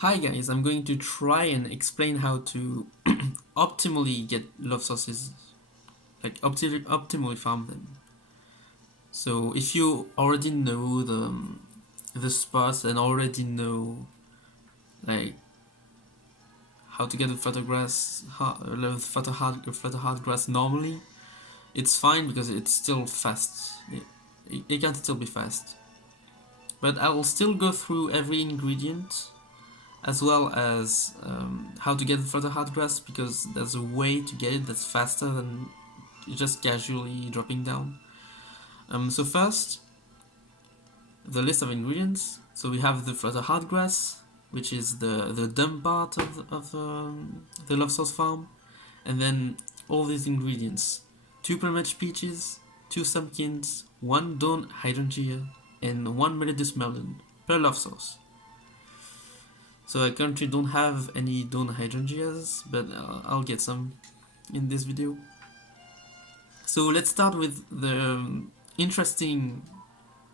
Hi guys, I'm going to try and explain how to optimally get love sources, like optimally farm them. So if you already know the spots and already know like how to get the Flutterheart grass normally, it's fine because it's still fast. It can still be fast. But I will still go through every ingredient as well as how to get the Flutterheart grass because there's a way to get it that's faster than just casually dropping down. So first, the list of ingredients. So we have the Flutterheart grass, which is the dumb part of the Love Source farm, and then all these ingredients: 2 Plumage Peaches, 2 Sumpkins, 1 Dawn Hydrangea, and 1 Melodious Melon per Love Source. So I currently don't have any Dawn Hydrangeas, but I'll get some in this video. So let's start with the interesting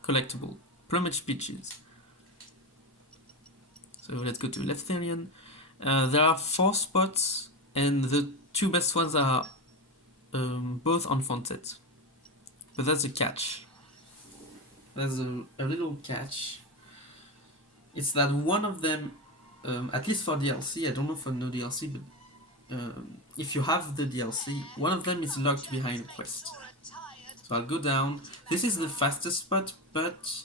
collectible, Plumage Peaches. So let's go to Leftarian. There are 4 spots, and the 2 best ones are both on Fontet. But that's a catch. There's a little catch. It's that one of them, at least for DLC, I don't know for no DLC, but if you have the DLC, one of them is locked behind a quest. So I'll go down. This is the fastest spot, but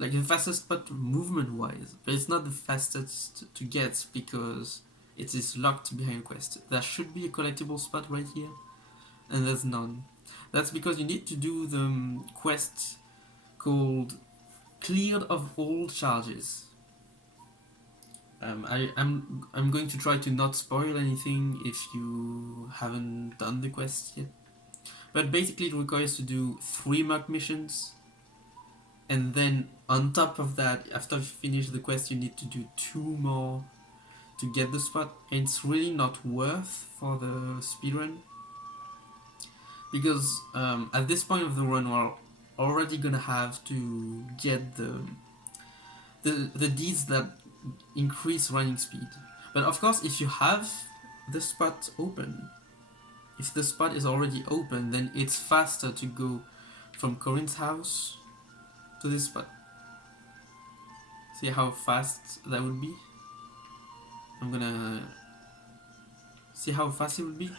like the fastest spot movement wise, but it's not the fastest to get because it is locked behind a quest. There should be a collectible spot right here, and there's none. That's because you need to do the quest called Cleared of All Charges. I'm going to try to not spoil anything if you haven't done the quest yet. But basically it requires to do 3 mock missions, and then on top of that, after you finish the quest, you need to do 2 more to get the spot, and it's really not worth for the speedrun. Because at this point of the run, we're already gonna have to get the deeds that increase running speed. But of course, if you have the spot open, if the spot is already open, then it's faster to go from Corinne's house to this spot. See how fast that would be? I'm gonna see how fast it would be.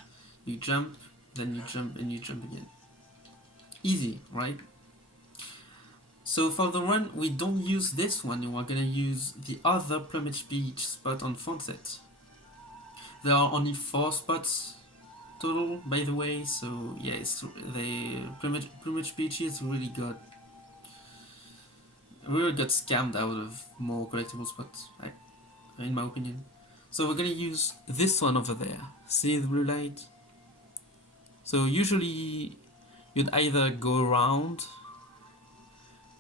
You jump, then you jump, and you jump again. Easy, right? So for the run, we don't use this one, we're gonna use the other Plumage Peach spot on Fonset. There are only 4 spots total, by the way, so yeah, the Plumage Peaches really got scammed out of more collectible spots, in my opinion. So we're gonna use this one over there. See the blue light? So usually you'd either go around,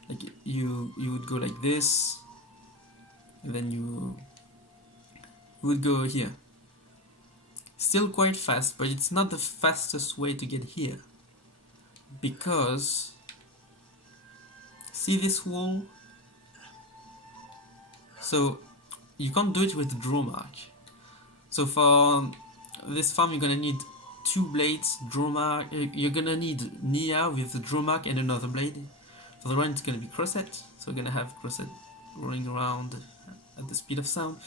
like you would go like this, and then you would go here. Still quite fast, but it's not the fastest way to get here, because see this wall? So you can't do it with the draw mark. So for this farm, you're gonna need 2 blades, draw mark. You're gonna need Nia with the draw mark and another blade. For the run, it's gonna be Crosset, so we're gonna have Crosset rolling around at the speed of sound.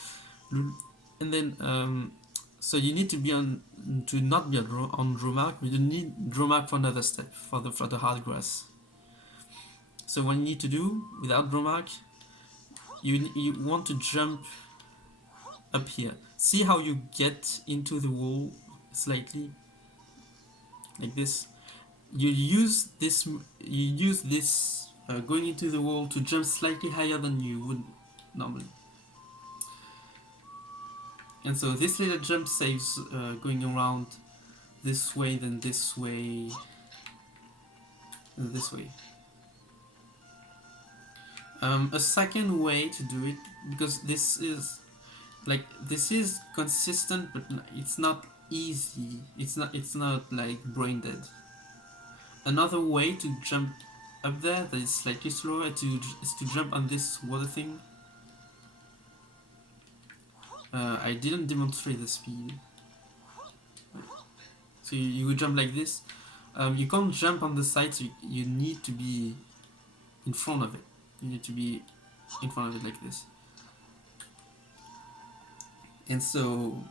And then, so you need to be not be on draw mark, but you need draw mark for another step, for the Flutterheart Grass. So what you need to do, without draw mark, you want to jump up here. See how you get into the wall slightly? Like this. You use this going into the wall to jump slightly higher than you would normally. And so this little jump saves going around this way, then this way, and this way. A second way to do it, because this is consistent, but it's not easy. It's not like brain dead. Another way to jump up there that is slightly slower is to jump on this water thing. I didn't demonstrate the speed. So you would jump like this. You can't jump on the side, so you need to be in front of it. You need to be in front of it like this. And so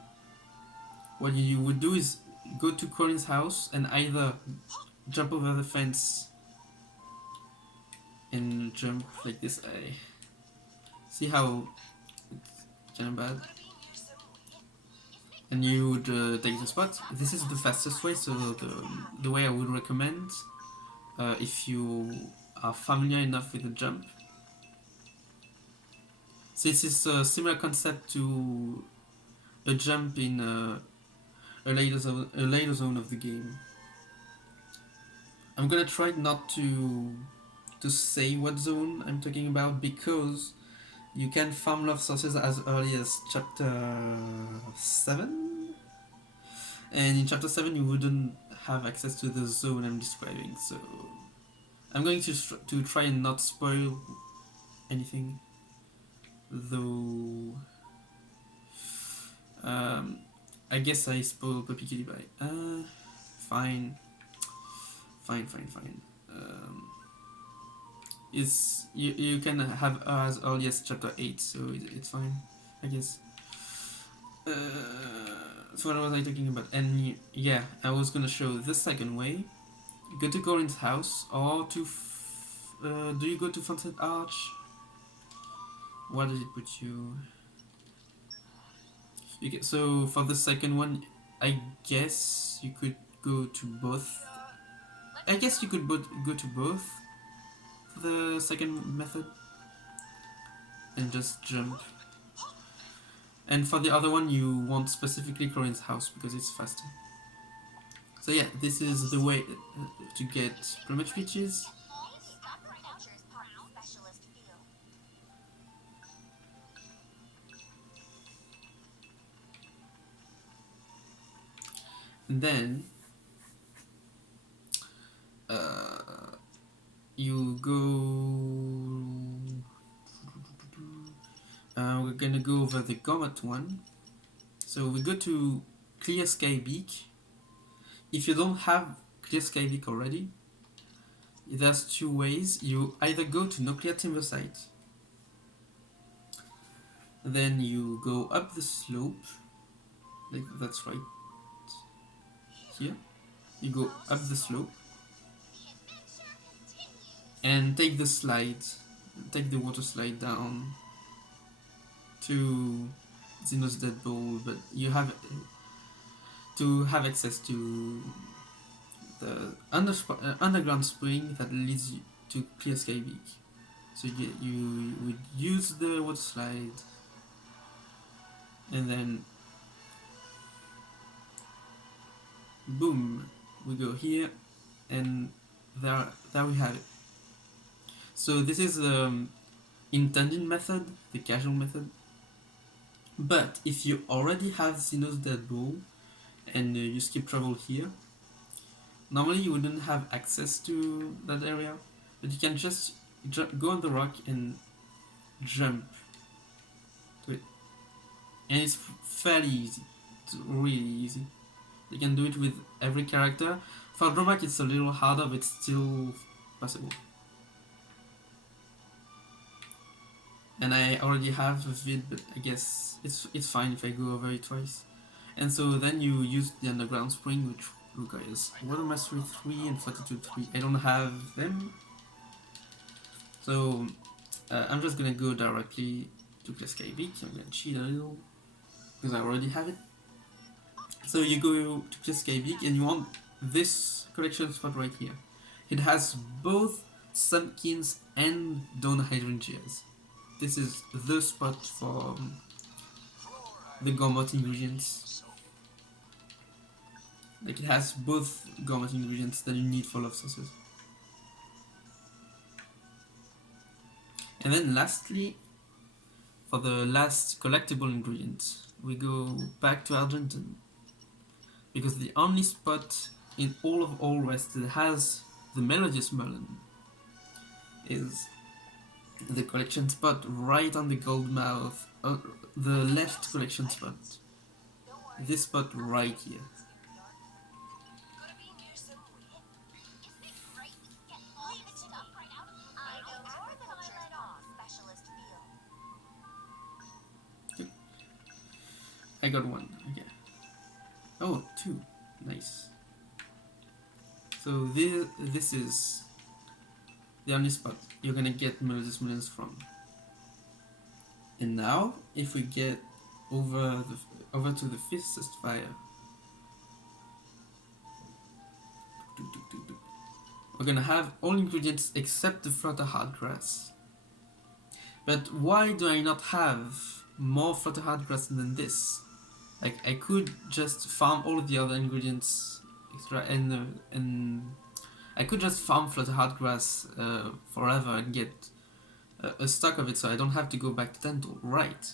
what you would do is go to Colin's house and either jump over the fence and jump like this. I see how it's kind of bad. And you would take the spot. This is the fastest way, so the way I would recommend if you are familiar enough with the jump. So this is a similar concept to a jump in a later zone of the game. I'm gonna try not to say what zone I'm talking about, because you can farm love sources as early as chapter 7, and in chapter 7 you wouldn't have access to the zone I'm describing, so I'm going to try and not spoil anything, though I guess I spoiled Puppy Kitty Pie. Fine. Is you can have as early as chapter 8, so it's fine, I guess. So what was I talking about? And yeah, I was gonna show the second way. Go to Colin's house, or to do you go to Sunset Arch? Where did it put you? So for the second one, I guess you could go to both. I guess you could go to both for the second method and just jump. And for the other one, you want specifically Corin's house because it's faster. So yeah, this is the way to get Plumage Peaches. And then you go. We're gonna go over the Gomet one. So we go to Clear Sky Beak. If you don't have Clear Sky Beak already, there's two ways. You either go to Nuclear Timber Site, then you go up the slope, like that's right here. You go up the slope and take the slide, take the water slide down to Xeno's Dead Ball, but you have to have access to the underground spring that leads you to Clear Sky Beak. So you would use the water slide, and then boom, we go here, and there we have it. So this is the intended method, the casual method. But if you already have Xeno's Dead Ball and you skip travel here, normally you wouldn't have access to that area, but you can just go on the rock and jump to it. And it's fairly easy. It's really easy. You can do it with every character. For drawback it's a little harder, but still possible. And I already have a vid, but I guess it's fine if I go over it twice. And so then you use the underground spring, which requires Water Mastery 3 and Fortitude 3. I don't have them, so I'm just gonna go directly to Clear Sky Beak. I'm gonna cheat a little because I already have it. So you go to Clear Sky Beak and you want this collection spot right here. It has both Sumpkins and Dawn Hydrangeas. This is the spot for the Gourmet ingredients. Like it has both Gourmet ingredients that you need for love sauces. And then lastly, for the last collectible ingredient, we go back to Argenton. Because the only spot in all of All West that has the Melodious Melon is the collection spot right on the gold mouth, the left collection spot. This spot right here. I got one, okay. Oh, two. Nice. So this is the only spot you're gonna get Melodious Melons from. And now, if we get over to the fastest fire, we're gonna have all ingredients except the Flutterheart Grass. But why do I not have more Flutterheart Grass than this? Like, I could just farm all of the other ingredients extra, and I could just farm Flutterheart Grass forever and get a stock of it, so I don't have to go back to Dental, right?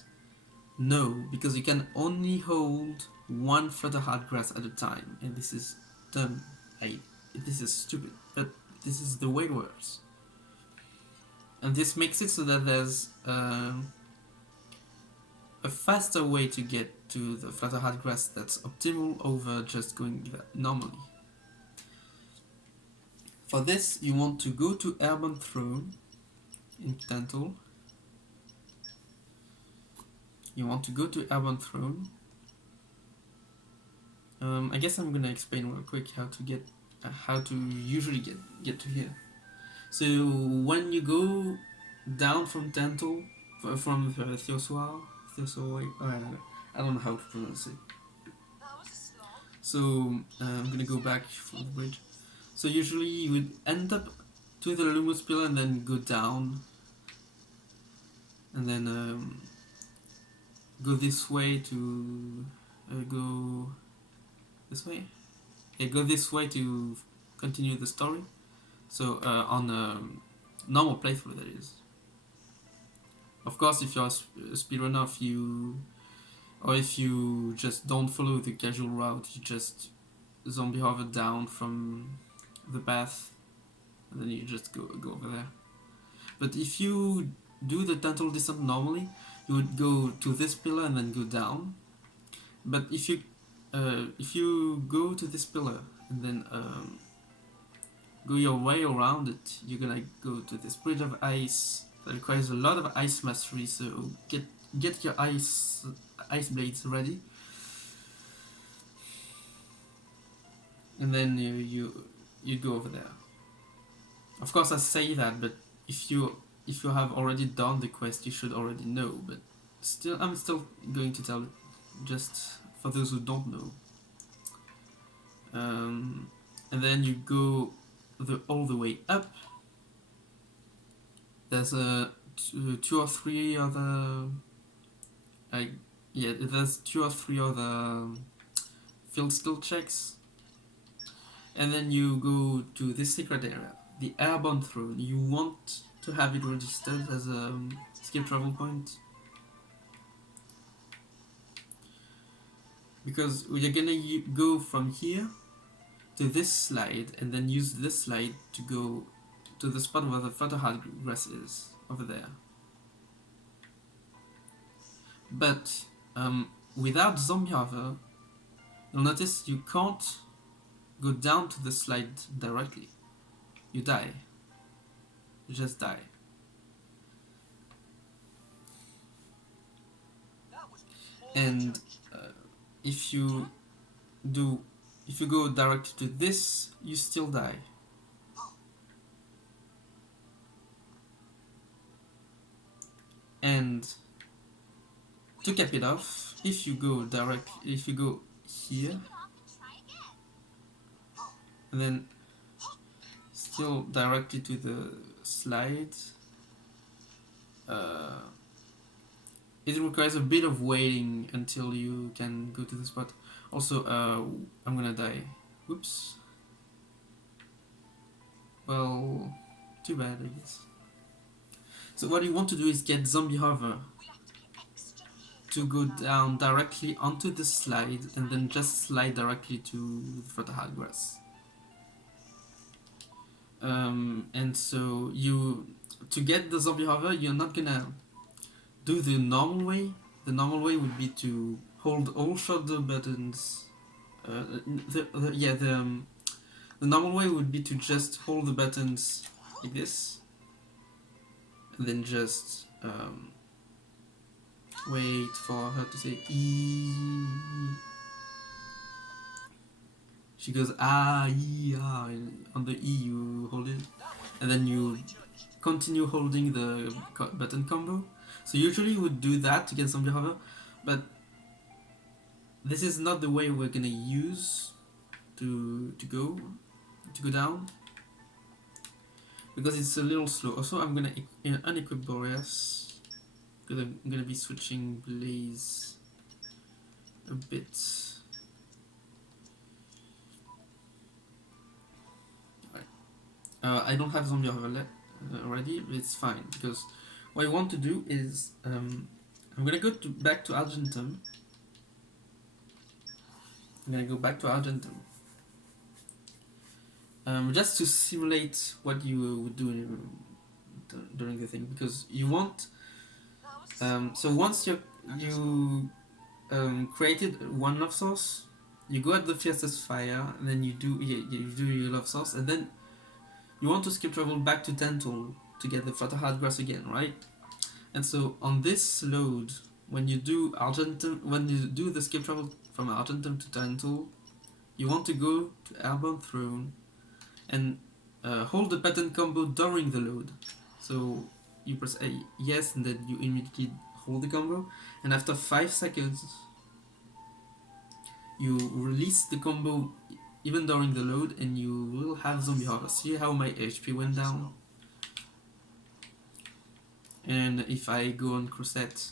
No, because you can only hold one Flutterheart Grass at a time, and this is dumb. This is stupid, but this is the way it works. And this makes it so that there's a faster way to get to the Flutterheart Grass that's optimal over just going normally. For this, you want to go to Airborne Throne in Dental. You want to go to Airborne Throne. I guess I'm gonna explain real quick how to usually get to here. So when you go down from Dental, from Theosoir, I don't know how to pronounce it. So I'm gonna go back from the bridge. So usually you would end up to the Lumos Pillar and then go down, and then go this way to go this way. Yeah, go this way to continue the story. So on a normal playthrough, that is. Of course, if you're a speedrunner, if you just don't follow the casual route, you just zombie hover down from the path, and then you just go over there. But if you do the Dental descent normally, you would go to this pillar and then go down. But if you go to this pillar and then go your way around it, you're gonna go to this bridge of ice that requires a lot of ice mastery. So get your ice blades ready, and then you go over there. Of course, I say that, but if you have already done the quest, you should already know. But still, I'm still going to tell it, just for those who don't know. And then you go all the way up. There's two or three other field skill checks, and then you go to this secret area, the Airborne Throne. You want to have it registered as a skip travel point, because you're gonna go from here to this slide, and then use this slide to go to the spot where the Flutterheart Grass is, over there. But without zombie hover, you'll notice you can't go down to the slide directly. You die. You just die. And if you go directly to this, you still die. And to cap it off, if you go here, and then still directly to the slide, it requires a bit of waiting until you can go to the spot. Also, I'm gonna die. Whoops. Well, too bad, I guess. So what you want to do is get zombie hover to go down directly onto the slide, and then just slide directly to the Flutterheart Grass. And so to get the zombie hover, you're not gonna do the normal way. The normal way would be to hold all shoulder buttons. The normal way would be to just hold the buttons like this, and then just wait for her to say E. She goes ah, E, ah. On the E you hold it, and then you continue holding the button combo. So usually you would do that to get zombie hover, but this is not the way we're gonna use to go down, because it's a little slow. Also, I'm gonna unequip Boreas because I'm gonna be switching Blaze a bit. I don't have zombie hover already, but it's fine, because what I want to do is I'm gonna go back to Argentum. I'm gonna go back to Argentum. Just to simulate what you would do during the thing, because you want. So once you created one love source, you go at the fiercest fire, and then you do your love source, and then you want to skip travel back to Tental to get the Flutterheart Grass again, right? And so on this load, when you do the skip travel from Argentum to Tental, you want to go to Airborne Throne and hold the pattern combo during the load. So you press A, yes, and then you immediately hold the combo, and after 5 seconds you release the combo even during the load, and you will have zombie hover. See how my HP went down? And if I go on Crusette,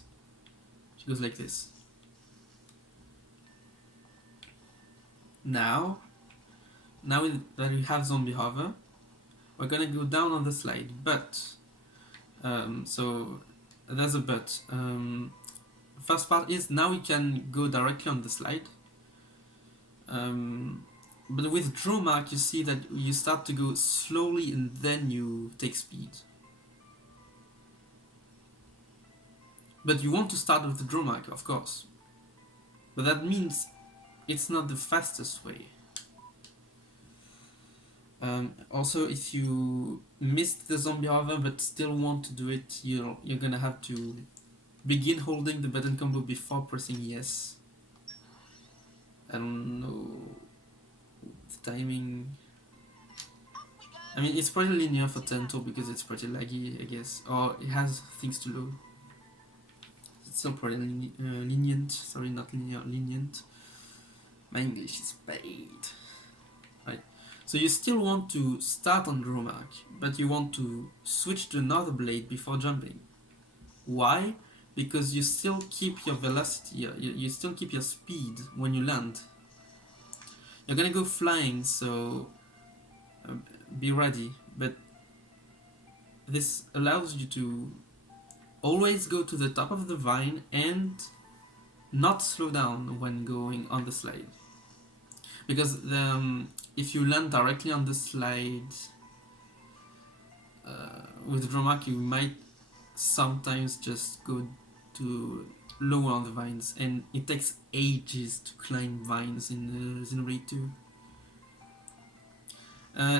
she goes like this. Now that we have zombie hover, we're gonna go down on the slide, but so there's a but. First part is now we can go directly on the slide. But with draw mark, you see that you start to go slowly and then you take speed. But you want to start with the draw mark, of course. But that means it's not the fastest way. Also, if you missed the zombie hover but still want to do it, you're gonna have to begin holding the button combo before pressing yes. I don't know the timing. I mean, it's pretty linear for Tento because it's pretty laggy, I guess. Or it has things to load. It's still pretty lenient. Sorry, not linear, lenient. My English is bad. Right. So you still want to start on draw mark, but you want to switch to another blade before jumping. Why? Because you still keep your velocity, you still keep your speed when you land. You're gonna go flying, so be ready, but this allows you to always go to the top of the vine and not slow down when going on the slide. Because if you land directly on the slide with draw mark, you might sometimes just go to lower on the vines, and it takes ages to climb vines in Xenoblade 2.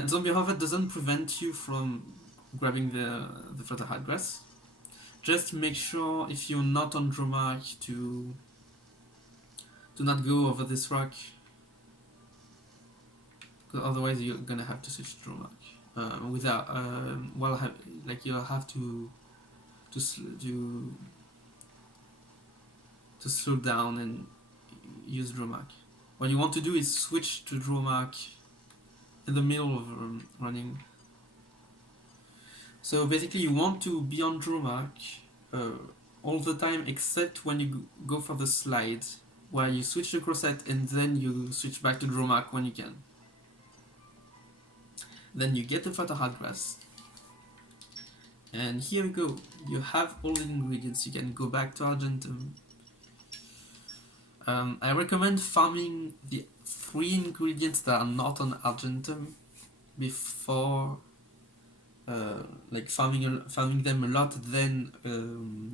Zombie hover doesn't prevent you from grabbing the Flutterheart Grass. Just make sure, if you're not on draw mark, to not go over this rock, because otherwise you're gonna have to switch to draw mark without you'll have to slow down and use draw mark. What you want to do is switch to draw mark in the middle of running. So basically you want to be on draw mark all the time, except when you go for the slide, where you switch to Crusette and then you switch back to draw mark when you can. Then you get the Flutterheart Grass. And here we go. You have all the ingredients. You can go back to Argentum. I recommend farming the 3 ingredients that are not on Argentum before like farming them a lot, then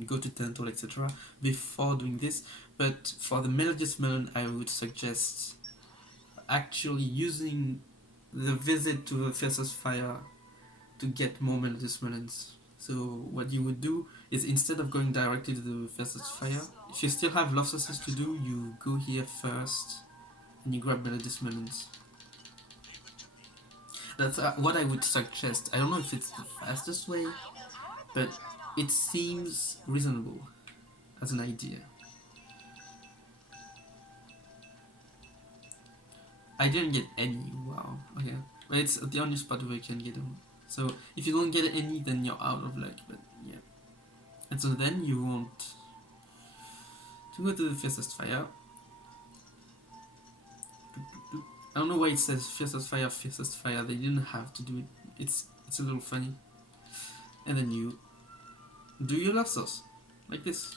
go to Tental, etc. before doing this. But for the Melodious Melon, I would suggest actually using the visit to the Fiercest Fire to get more Melodious Melons. So what you would do is, instead of going directly to the Fiercest Fire, if you still have Love Sauces to do, you go here first and you grab Melodious Melons. That's what I would suggest. I don't know if it's the fastest way, but it seems reasonable as an idea. I didn't get any, wow, okay. But it's the only spot where you can get them. So if you don't get any, then you're out of luck, but yeah. And so then you want to go to the Fiercest Fire. I don't know why it says Fiercest Fire, they didn't have to do it. It's a little funny. And then you do your love sauce, like this.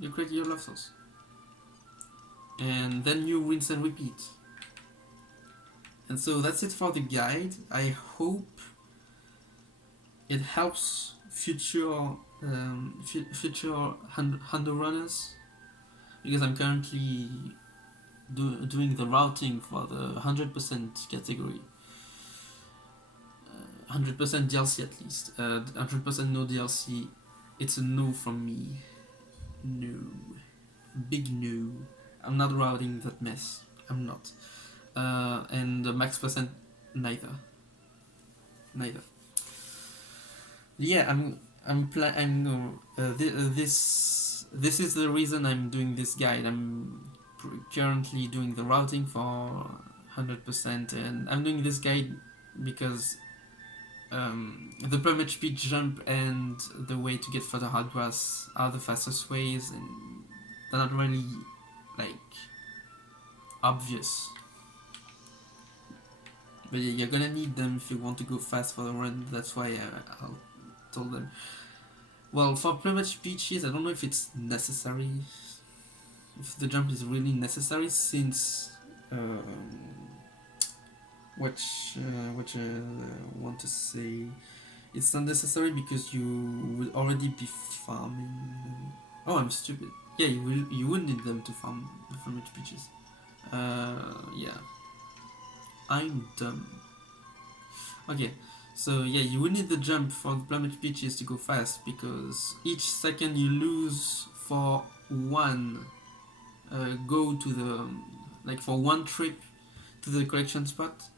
You create your love sauce. And then you rinse and repeat. And so that's it for the guide. I hope it helps future Hundo runners, because I'm currently doing the routing for the 100% category. 100% DLC at least. 100% no DLC. It's a no from me. No. Big no. I'm not routing that mess. I'm not. And the max percent, neither. Yeah, this is the reason I'm doing this guide. I'm currently doing the routing for 100%, and I'm doing this guide because the Plumage Peach jump and the way to get Flutterheart Grass are the fastest ways, and they're not really like obvious. But yeah, you're gonna need them if you want to go fast for the run. That's why I told them. Well, for Plumage Peaches, I don't know if it's necessary, if the jump is really necessary, since what I want to say, it's not necessary because you will already be farming. Oh, I'm stupid. Yeah, you would need them to farm the Plumage Peaches. Yeah, I'm dumb. Okay, so yeah, you would need the jump for the Plumage Peaches to go fast, because each second you lose for one go to the, like for one trip to the collection spot,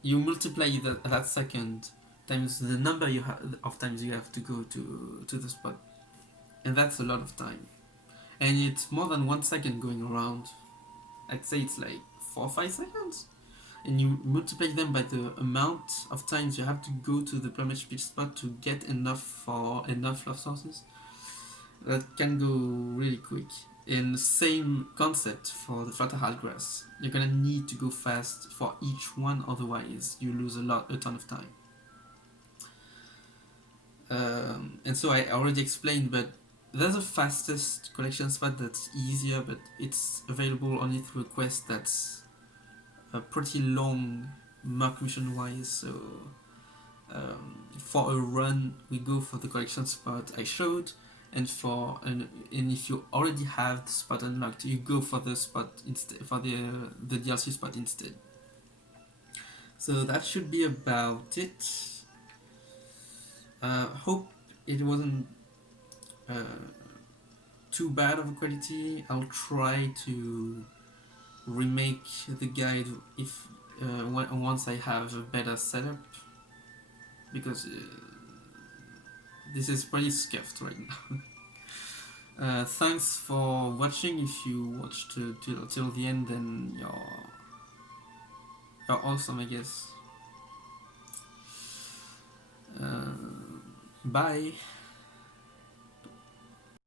you multiply that second times the number of times you have to go to the spot, and that's a lot of time, and it's more than 1 second going around. I'd say it's like 4 or 5 seconds, and you multiply them by the amount of times you have to go to the Plumage Peach spot to get enough for enough love sources. That can go really quick. And same concept for the Flutterheart Grass. You're gonna need to go fast for each one, otherwise you lose a ton of time. And so I already explained, but there's a fastest collection spot that's easier, but it's available only through a quest that's pretty long mark mission wise. So for a run, we go for the collection spot I showed, and if you already have the spot unlocked, you go for the spot instead, for the DLC spot instead. So that should be about it. Hope it wasn't too bad of a quality. I'll try to remake the guide if once I have a better setup, because this is pretty scuffed right now. Thanks for watching. If you watched till the end, then you're awesome, I guess. Bye.